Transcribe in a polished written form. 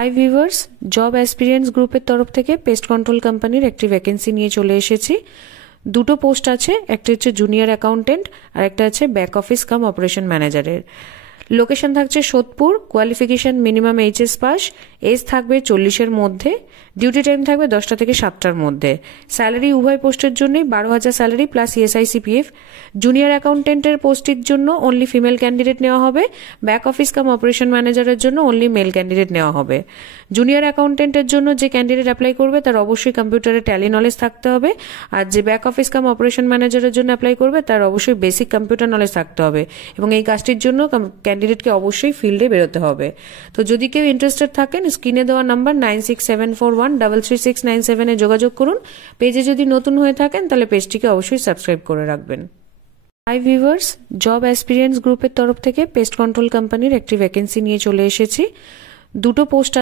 Hi viewers, job অ্যাসপিরিয়েন্স গ্রুপের তরফ থেকে পেস্ট কন্ট্রোল কোম্পানির একটি ভ্যাকেন্সি নিয়ে চলে এসেছি। দুটো পোস্ট আছে, একটা হচ্ছে জুনিয়র অ্যাকাউন্টেন্ট আর একটা আছে ব্যাক অফিস কাম অপারেশন ম্যানেজারের। লোকেশন থাকছে Sodepur, qualification minimum HS pass, age থাকবে 40-এর মধ্যে, ডিউটি টাইম থাকবে 10টা থেকে 7টার মধ্যে। স্যালারি উভয় পোস্টের জন্যই 12,000 salary plus ESI CPF. Junior অ্যাকাউন্টেন্টের পোস্টের জন্য অনলি ফিমেল ক্যান্ডিডেট নেওয়া হবে, ব্যাক অফিস কাম অপারেশন ম্যানেজারের জন্য অনলি মেল ক্যান্ডিডেট নেওয়া হবে। জুনিয়র অ্যাকাউন্টেন্টের জন্য যে ক্যান্ডিডেট অ্যাপ্লাই করবে তার অবশ্যই কম্পিউটারে ট্যালি নলেজ থাকতে হবে, আর যে ব্যাক অফিস কাম অপারেশন ম্যানেজারের জন্য অ্যাপ্লাই করবে তার অবশ্যই বেসিক কম্পিউটার নলেজ থাকতে হবে এবং এই কাজটির জন্য ক্যান্ডিডেটকে অবশ্যই ফিল্ডে বেরোতে হবে। তো যদি কেউ ইন্টারেস্টেড থাকেন, স্ক্রিনে দেওয়া নাম্বার 9674133697 এ যোগাযোগ করুন। পেজে যদি নতুন হয়ে থাকেন তাহলে পেজটিকে অবশ্যই সাবস্ক্রাইব করে রাখবেন। হাই ভিউয়ার্স, জব অ্যাসপিরিয়েন্স গ্রুপের তরফ থেকে পেস্ট কন্ট্রোল কোম্পানির একটি ভ্যাকেন্সি নিয়ে চলে এসেছি। দুটো পোস্ট